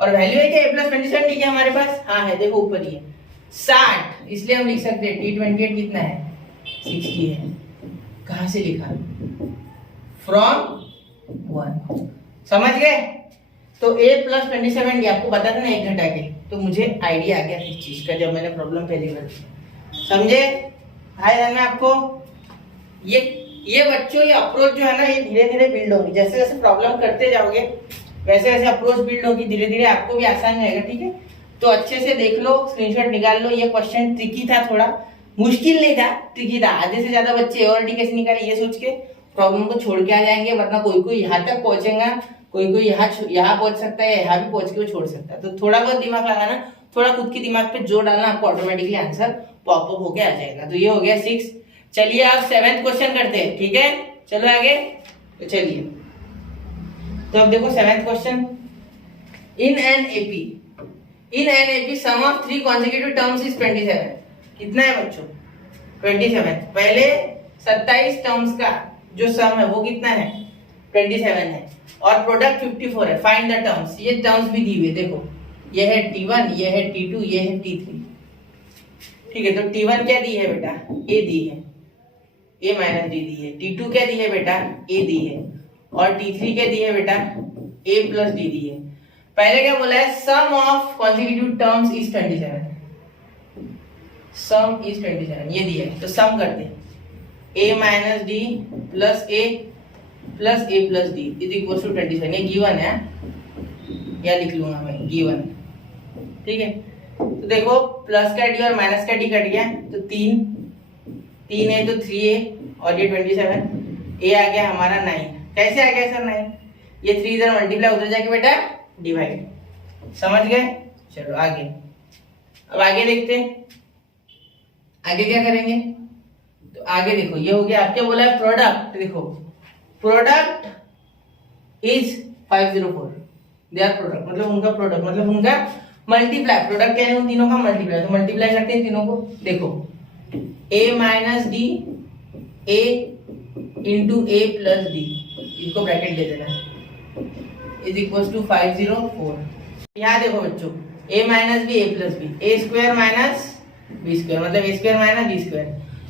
और वैल्यू है क्या a प्लस 27d की हमारे पास, हाँ है, देखो ऊपर ही है 60, इसलिए हम लिख सकते हैं T28 कितना है 60 है। कहाँ से लिखा, फ्रॉम 1, समझ गए। तो a प्लस 27d आपको बता था ना एक घटा के, तो मुझे आइडिया आ गया इस चीज का जब मैंने प्रॉब्लम पहली बार, समझे आया ना आपको। ये बच्चों ये अप्रोच जो है ना, ये धीरे धीरे बिल्ड होगी, जैसे जैसे प्रॉब्लम करते जाओगे वैसे वैसे अप्रोच बिल्ड होगी, धीरे धीरे आपको भी आसान रहेगा, ठीक है। तो अच्छे से देख लो, स्क्रीनशॉट निकाल लो। ये क्वेश्चन ट्रिकी था, थोड़ा मुश्किल नहीं था, ट्रिकी था। आधे से ज्यादा बच्चे और डी कैसे निकाले ये सोच के प्रॉब्लम को छोड़ के आ जाएंगे, वरना कोई कोई यहाँ तक पहुंचेगा, कोई कोई यहाँ पहुंच सकता है, यहाँ भी पहुंच के वो छोड़ सकता है। तो थोड़ा बहुत दिमाग लगाना, थोड़ा खुद के दिमाग पे जोर डालना, आपको ऑटोमेटिकली आंसर पॉप अप होके आ जाएगा। तो ये हो गया 6। चलिए आप 7th क्वेश्चन करते हैं, ठीक है, चलो आगे। तो चलिए, तो अब देखो 7th question, in an AP some of 3 consecutive terms is 27। कितना है बच्चों 27। पहले 27 टर्म्स का जो सम है वो कितना है 27 है, और प्रोडक्ट 54 है। फाइंड द टर्म्स, ये टर्म्स भी दी हुई, देखो ये है T1, ये है T2, ये है T3, ठीक है। तो T1 क्या दी है बेटा, A दी है, A माइनस डी दी है। T2 क्या दी है बेटा, A दी है, और T3 क्या दी है बेटा, A प्लस डी दी है। पहले क्या बोला है, sum of consecutive terms is 27, sum is 27, ये दिया है। तो सम करते हैं, A minus d plus A plus A plus d is equal to 27, ये गिवन है, या लिख लूंगा मैं गिवन, ठीक है। तो देखो प्लस का डी और माइनस का डी कट गया, तो 3 है तो 3a, और ये 27, a आ गया हमारा 9। कैसे आ गया सर 9, ये 3 इधर मल्टीप्लाई, उधर जाके बेटा डिवाइड, समझ गए। चलो आगे, अब आगे देखते हैं आगे क्या करेंगे। तो आगे देखो ये हो गया, आपके बोला है प्रोडक्ट, देखो product is 504, they are product, मतलब उनका प्रोडक्ट, मतलब उनका मल्टीप्लाई, प्रोडक्ट यानी उन तीनों का मल्टीप्लाई, तो मल्टीप्लाई करते हैं तीनों को। देखो a minus d a into a plus d, इसको ब्रैकेट दे देना, इज इक्वल टू 504। यहाँ देखो बच्चों a minus b a plus b, a square minus b square, मतलब a square minus b square,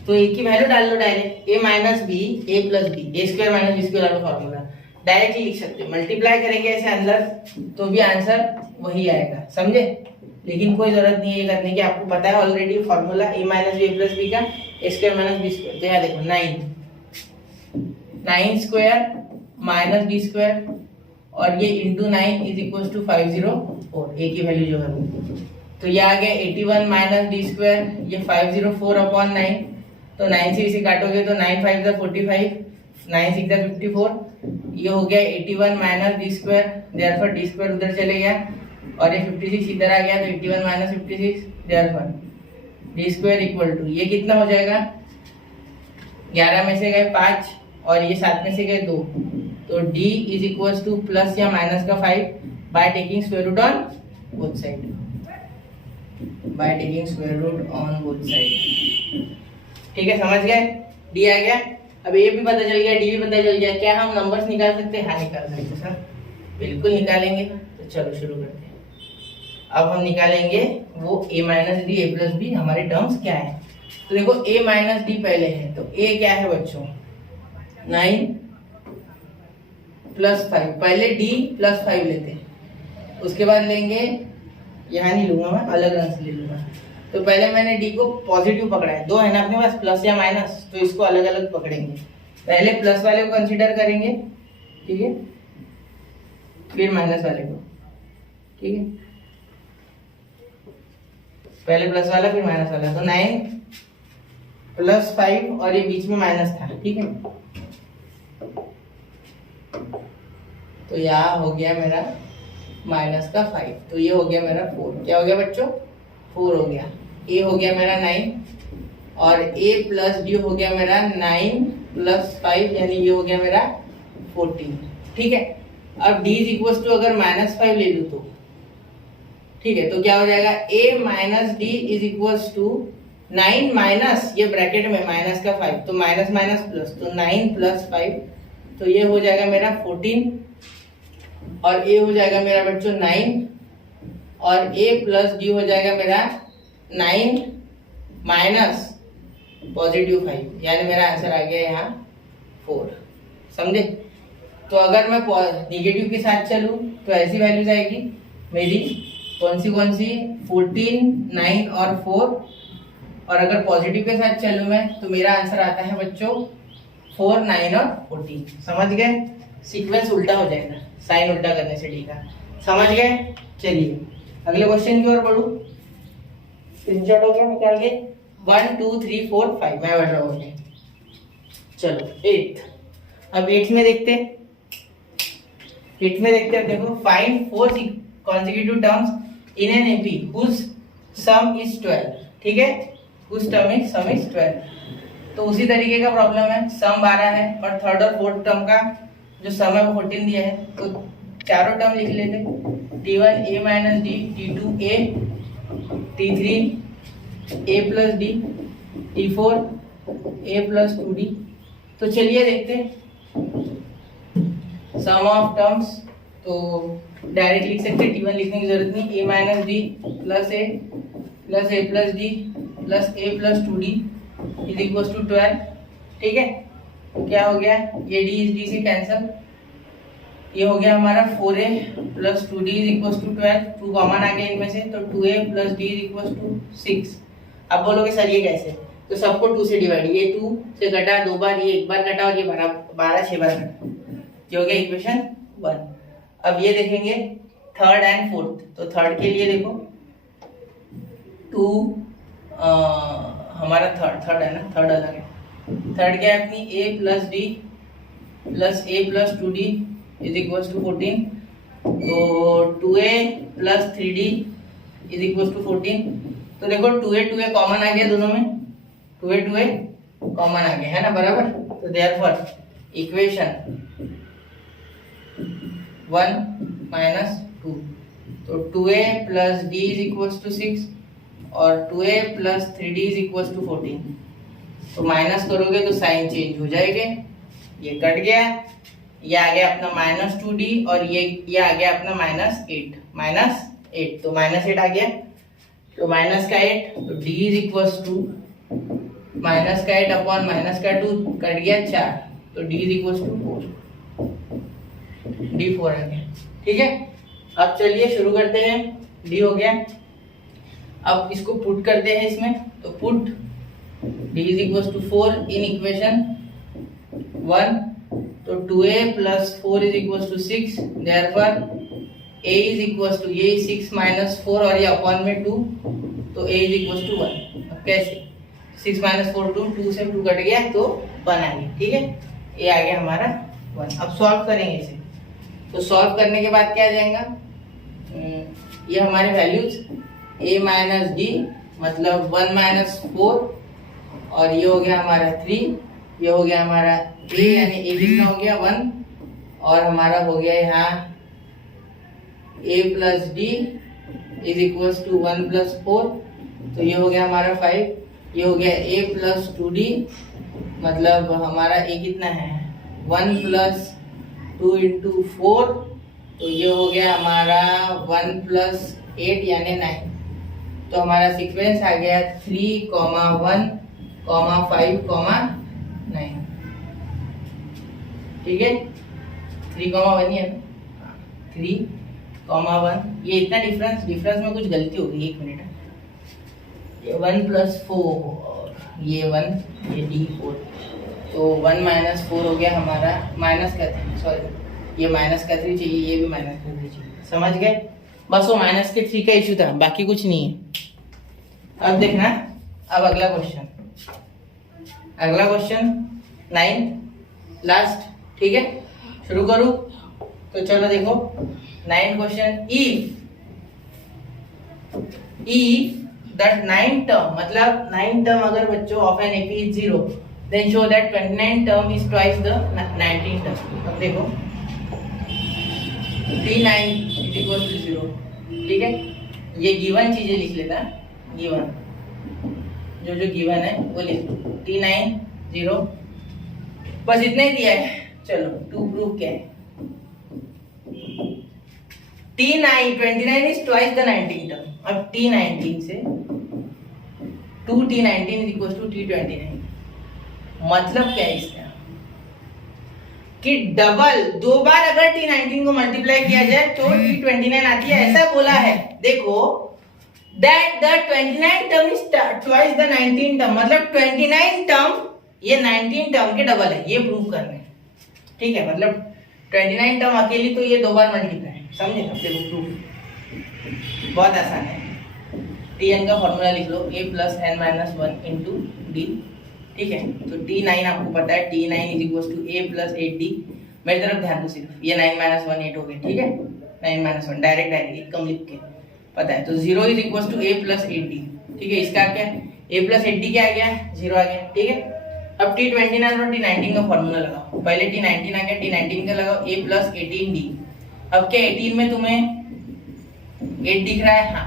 तो a की वैल्यू डाल लो direct, a minus b a plus b, a square minus b square डालो formula, directly लिख सकते हैं, multiply करेंगे ऐसे अंदर तो भी आंसर वही आएगा, समझे। लेकिन कोई जरूरत नहीं है ये करने की, आपको पता है already formula a minus b plus b का a square minus b square. तो यहाँ देखो 9 स्क्वायर माइनस बी स्क्वायर और ये into 9 is equal to 504, a की वैल्यू जो है वो। तो ये आ गया 81 माइनस बी स्क्वायर, ये 504 अपॉन 9। तो 9 से इसे काटोगे तो 9 5 जा 45, 9 6 जा 54। ये हो गया 81 minus b square, therefore d square उधर चले गया और ये 56 इधर आ गया, तो 81 minus 56, therefore d square equal to ये कितना हो जाएगा, 11 में से गए 5 और ये 7 में से गए 2, तो d is equal to plus या माइनस का 5 by taking square root on both side, by taking square root on both side. ठीक है, समझ गए, d आ गया। अब ये भी पता चल गया, d भी पता चल गया, क्या हम नंबर्स निकाल सकते हैं? हाँ निकाल सकते सर, बिल्कुल निकालेंगे। तो चलो शुरू करते हैं। अब हम निकालेंगे वो a minus d a plus b, हमारे टर्म्स क्या है। तो देखो a माइनस डी पहले है, तो a क्या है बच्चों 9 प्लस 5, पहले d प्लस 5 लेते हैं, उसके बाद लेंगे, यहाँ नहीं लूंगा मैं, अलग रंग से ले लूंगा। तो पहले मैंने d को पॉजिटिव पकड़ा है, दो है ना अपने पास प्लस या माइनस, तो इसको अलग अलग पकड़ेंगे। पहले प्लस वाले को कंसीडर करेंगे, ठीक है, फिर माइनस वाले को, ठीक है, पहले प्लस वाला फिर माइनस वाला। तो 9 प्लस 5 और ये बीच में माइनस था, ठीक है। तो यहाँ हो गया मेरा माइनस का 5, तो ये हो गया मेरा 4। क्या हो गया बच्चों? 4 हो गया। a हो गया मेरा 9 और a प्लस d हो गया मेरा 9 प्लस 5, यानी ये हो गया मेरा 14, ठीक है। अब d इज इक्वल टू अगर माइनस 5 ले लूँ तो, ठीक है, तो क्या हो जाएगा a minus d is equal to 9 minus, ये ब्रैकेट में माइनस का 5, तो माइनस माइनस प्लस, तो 9 प्लस 5, तो ये हो जाएगा मेरा 14 और a हो जाएगा मेरा बच्चों 9 और a प्लस डी हो जाएगा मेरा 9 माइनस पॉजिटिव 5, यानी मेरा आंसर आ गया यहाँ 4, समझे। तो अगर मैं निगेटिव के साथ चलूँ तो ऐसी वैल्यूज आएगी मेरी, कौन सी 14, 9 और 4, और अगर पॉजिटिव के साथ चलूँ मैं तो मेरा आंसर आता है बच्चों 4, 9 और 14, समझ गए। सीक्वेंस उल्टा हो जाएगा साइन उल्टा करने से डी का, समझ गए। चलिए अगले क्वेश्चन की ओर बढ़ू, स्क्रीनशॉट हो गया निकाल के, 1 2 3 4 5 मैं बढ़ रहा हूँ। चलो 8, अब 8 में देखते हैं, 8 में देखते हैं, देखो find 4 consecutive terms in an AP whose sum is 12, ठीक है, whose sum is 12। तो उसी तरीके का प्रॉब्लम है, सम 12 है और थर्ड और फोर्थ टर्म का जो सम है वो 14 दिया है, तो चारों टर्म लिख लेते, t1 a minus d, t2 a, t3 a plus d, t4 a plus 2d। तो चलिए देखते सम ऑफ टर्म्स, तो डायरेक्ट लिख सकते हैं, t1 लिखने की जरूरत नहीं, a minus d plus a plus d plus a plus 2d is equal to 12, ठीक है। तो क्या हो गया, ये d से कैंसल, ये हो गया हमारा 4a plus 2d is equal to 12, 2 common आ गया इनमें से, तो 2a plus d is equal to 6। अब बोलोगे सर ये कैसे, तो सबको 2 से डिवाइड, ये 2 से कटा 2 बार, ये एक बार कटा और ये 12 6 बार कटा, ये हो गया इक्वेशन 1। अब ये देखेंगे थर्ड एंड फोर्थ, तो थर्ड के लिए देखो 2 हमारा थर्ड है ना, थर्ड अलग है, थर्ड क्या है अपनी a plus d plus a plus 2d is equal to 14, तो 2a plus 3d is equal to 14। तो देखो 2a कॉमन आ गया दोनों में, 2a कॉमन आ गया है ना, बराबर। तो देयरफॉर इक्वेशन 1 माइनस 2, तो 2a plus d is equal to 6 और 2a plus 3d is equal to 14। तो माइनस करोगे तो साइन चेंज हो जाएंगे, ये कट गया, ये आ गया अपना माइनस 2d और ये आ गया अपना माइनस 8, तो माइनस 8 आ गया, तो माइनस का 8, तो d is equal to minus का 8 अपॉन माइनस का 2 कट गया 4, तो d is equal to 4। D4 आ गया। ठीक है, अब चलिए शुरू करते हैं। D हो गया, अब इसको पुट करते हैं इसमें, तो put D is equal to 4 in equation 1, तो 2a plus 4 is equal to 6, therefore a is equal to, ये 6 माइनस 4 और ये अपॉन में 2, तो a इज इक्वल टू 1। अब कैसे, 6 माइनस 4 2 से 2 कट गया तो 1 आ गया। ठीक है, ये आ गया हमारा 1। अब सॉल्व करेंगे इसे, तो सॉल्व करने के बाद क्या आ जाएगा, ये हमारे वैल्यूज a माइनस d मतलब 1 माइनस 4, और ये हो गया हमारा 3, ये हो गया हमारा a, यानी a कितना हो गया 1, और हमारा हो गया यहाँ a plus d is equal to 1 plus 4, तो ये हो गया हमारा 5, ये हो गया a प्लस 2d मतलब हमारा a कितना है 1 प्लस 2 इंटू 4, तो ये हो गया हमारा 1 प्लस 8 यानी 9, तो हमारा सीक्वेंस आ गया 3, 1, 5, 9। ठीक है, 3, 1 ही है ना, 3, 1, ये इतना डिफरेंस में कुछ गलती हो गई, 1 मिनट, ये 1 प्लस 4, ये 1, ये D4, तो 1 माइनस 4 हो गया हमारा, माइनस का 3, सॉरी ये माइनस का 3 चाहिए, ये भी माइनस का 3 चाहिए। समझ गए, बस वो माइनस के 3 का इशू था, बाकी कुछ नहीं है। अब देखना, अब अगला क्वेश्चन 9 लास्ट। ठीक है, शुरू करूं, तो चलो देखो 9 क्वेश्चन, if that 9 term मतलब 9 term अगर बच्चों of N AP is 0, then show that 29 term is twice the 19 term। अब देखो T9 is equal to 0। ठीक है, ये गिवन चीजें लिख लेता, गिवन जो गिवन है वो लिख लो, T9 0, बस इतना ही दिया है। चलो टू प्रूफ क्या है, T9 29 is twice the 19 term। अब T19 से 2T19 is equals to T29, मतलब क्या है इसका कि डबल 2 बार अगर T19 को मल्टीप्लाई किया जाए तो T29 आती है, ऐसा बोला है। देखो that the 29 term is twice the 19 term मतलब 29 term ये 19 term के डबल है, ये प्रूव करना है। ठीक है, मतलब 29 टर्म अकेली तो ये 2 बार मल्टीप्लाई है, समझे। अब देखो प्रूफ बहुत आसान है, Tn का फॉर्मूला लिख लो, a plus n minus 1 into d. ठीक है, तो T9 आपको पता है, T9 is equal to a plus 8d। मेरी तरफ ध्यान दो सिर्फ, ये 9 माइनस 1 8 हो गए। ठीक है, 9 माइनस 1 डायरेक्ट कम लिख के पता है, तो 0 is equal to a plus 8d। ठीक है, इसका क्या a प्लस 8d क्या आ गया, 0 आ गया। ठीक है, अब T29 और T19 का फॉर्मूला लगाओ, पहले T19 आ गया, T19 का लगाओ a प्लस 18d। अब क्या 18 में तुम्हें 8 दिख रहा है, हाँ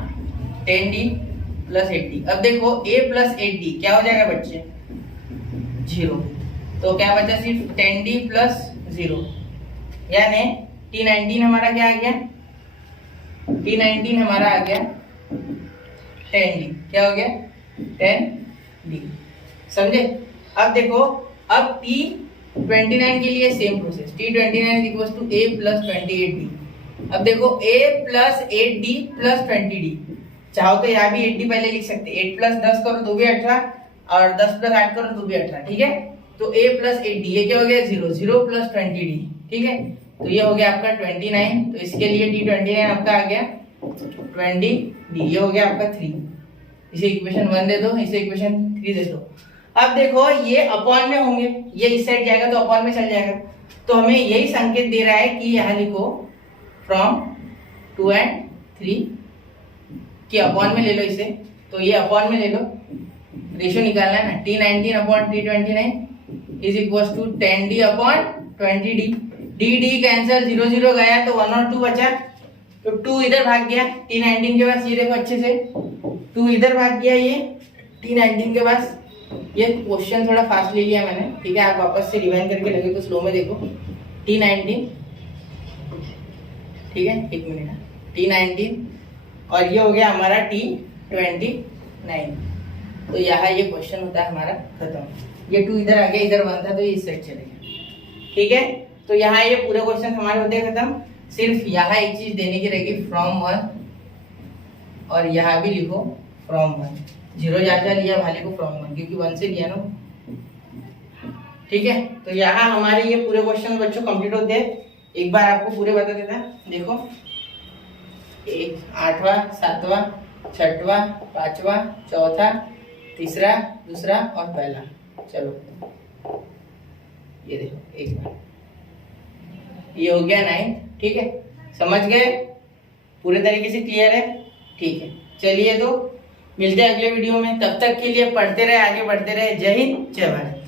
10d प्लस 8d। अब देखो a प्लस 8d क्या हो जाएगा बच्चे, 0, तो क्या बचा सिर्फ 10d प्लस 0, यानी T19 हमारा क्या आ गया, T19 हमारा आ गया 10d, क्या हो गया 10d। समझे। अब देखो, अब T29 के लिए same process, T29 is equal to a plus 28d। अब देखो a plus 8d plus 20d, चाहो तो यहाँ भी 8d पहले लिख सकते, 8 प्लस 10 करो तो भी 18, और 10 प्लस 8 करो तो भी 18। ठीक है, तो a प्लस 8d ये क्या हो गया 0, 0 प्लस 20d। ठीक है, तो ये हो गया आपका 29, तो इसके लिए T29 आपका आ गया 20d, ये हो गया आपका 3। इसे इक्वेशन 1 दे दो, इसे इक्वेशन 3 दे दो। अब देखो ये अपॉन में होंगे, ये इस साइड जाएगा तो अपॉन में चल जाएगा, तो हमें यही संकेत दे रहा है कि यहाँ लिखो फ्रॉम 2 and 3 कि अपॉन में ले लो इसे, तो ये अपॉन में ले लो, रेशियो निकालना है ना, T19 upon T29 is equal to 10d upon 20d। d cancel, 0 0 गया तो 1 और 2 बचा, तो 2 इधर भाग गया T19 के पास, ये देखो अच्छे से 2 इधर भाग गया ये T19 के पास। ये क्वेश्चन थोड़ा फास्ट ले लिया मैंने, ठीक है, आप वापस से रिवाइंड करके लगे तो स्लो में देखो। T19, ठीक है, 1 मिनट, T19 और ये हो गया हमारा T29, तो यहाँ ये क्वेश्चन होता है हमारा खत्म। ये 2 इधर आ गया, इधर 1 था तो ये इस साइड चले गया। ठीक है, तो यहाँ ये पूरे क्वेश्चन हमारे होते हैं खत्म। सिर्फ यहाँ एक चीज देने की रहेगी फ्रॉम 1, और यहाँ भी लिखो फ्रॉम 1। 0 जहाँ लिया वहाँ लिखो फ्रॉम 1, क्योंकि 1 से लिया ना। ठीक है, तो यहाँ हमारे ये पूरे क्वेश्चन बच्चों कंप्लीट होते हैं। एक बार आपको पूरे बता देता, देखो 1, 8वां, 7वां, 6वां, 5वां, 4था, 3रा, 2रा और पहला। चलो ये देखो एक बार, ये हो गया 9। ठीक है, समझ गए? पूरे तरीके से क्लियर है? ठीक है, चलिए तो मिलते हैं अगले वीडियो में। तब तक के लिए पढ़ते रहे, आगे बढ़ते रहे। जय हिंद, जय भारत।